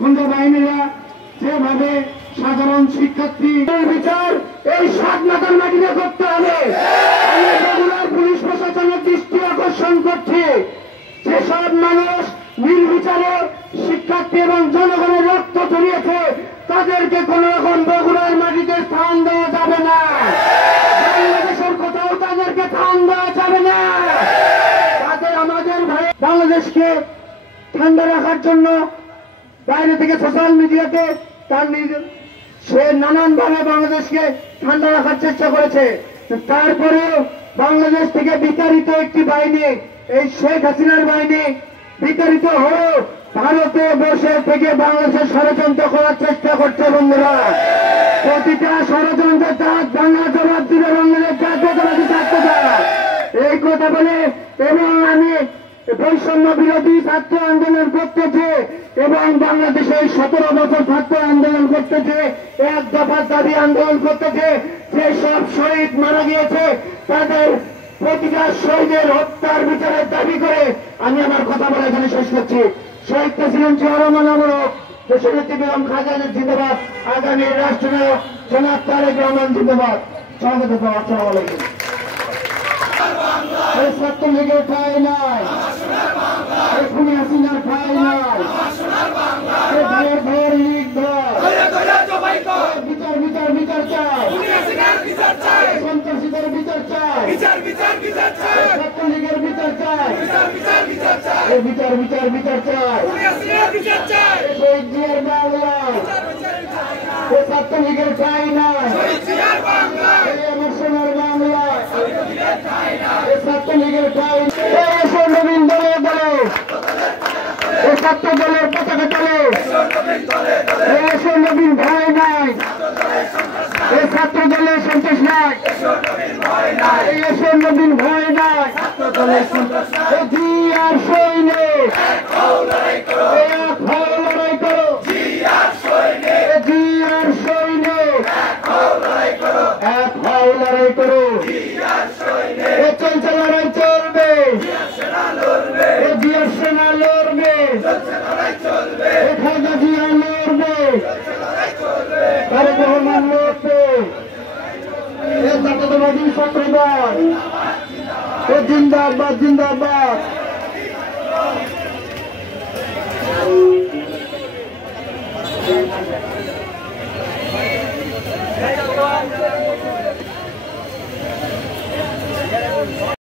গুন্ডা বাহিনীরা যেভাবে সাধারণ শিক্ষার্থী বিচার এই স্বাধীনতার মাটিতে করতে হবে। রেগুলার পুলিশ প্রশাসনের দৃষ্টি আকর্ষণ করছে, যেসব মানুষ নির্বিচারে শিক্ষার্থী এবং জনগণের রক্ত ঝরিয়েছে তাদেরকে কোন রকম বগুড়ার মাটিতে স্থান দেওয়া যাবে না। বাংলাদেশের কোথাও তাদেরকে স্থান দেওয়া যাবে না। তাদের আমাদের ভাই বাংলাদেশকে ঠান্ডা রাখার জন্য বাইরে থেকে সোশ্যাল মিডিয়াতে তার সে নানানভাবে বাংলাদেশকে ঠান্ডা রাখার চেষ্টা করেছে। তারপরেও বাংলাদেশ থেকে বিতাড়িত একটি বাহিনী, এই শেখ হাসিনার বাহিনী বিতাড়িত হয়েও ভারতে বসে থেকে বাংলাদেশের ষড়যন্ত্র করার চেষ্টা করছে। বন্ধুরা, প্রতিটা ষড়যন্ত্রের তার বাংলা জবাব দিবে বাংলাদেশ জাতীয়তাবাদী ছাত্ররা। এই কথা বলে এবং আমি বৈষম্য বিরোধী ছাত্র আন্দোলন করতেছে এবং বাংলাদেশে 17 বছর ছাত্র আন্দোলন করতেছে, এক দফার দাবি আন্দোলন করতেছে। যে সব শহীদ মারা গিয়েছে তাদের প্রতিটা শহীদের হত্যার বিচারের দাবি করে আমি আমার কথা বলে এখানে শেষ করছি। শহীদ প্রেসিডেন্ট জিয়া রহমান অমর, দেশনেত্রী বেগম খালেদা জিন্দাবাদ, আগামী রাষ্ট্রনায়ক জনাব তারেক রহমান জিন্দাবাদ। স্বাগত। আসসালামু আলাইকুম। ছাত্রলীগের ঠাঁই নাই, খুনি হাসিনার ঠাঁই নাই। ভাইয়ের ভাইয়ের লীগ ধর, বিচার বিচার বিচার চাই, সন্ত্রাসীদের বিচার চাই, ছাত্রলীগের বিচার চাই, বিচার বিচার বিচার চাই। শহীদ জিয়ার বাংলায় ছাত্রলীগের ঠাঁই নাই, আমার সোনার বাংলায় ছাত্রলীগের ঠাঁই। নবীন দলে দলে ছাত্র দলের পতাকা তলে নবীন ভয় নাই, ছাত্র দলের সন্ত্রাস নাই, নবীন ভয় নাই। জিয়ার সৈনিক এক হও লড়াই করো, জিয়ার সৈনিক এক হও লড়াই করো। চলছে লড়াই চলবে, জিয়ার সেনা লড়বে, খালেদা জিয়া লড়বে, তারেক রহমান লড়বে। জাতীয়তাবাদী ছাত্রদল জিন্দাবাদ জিন্দাবাদ।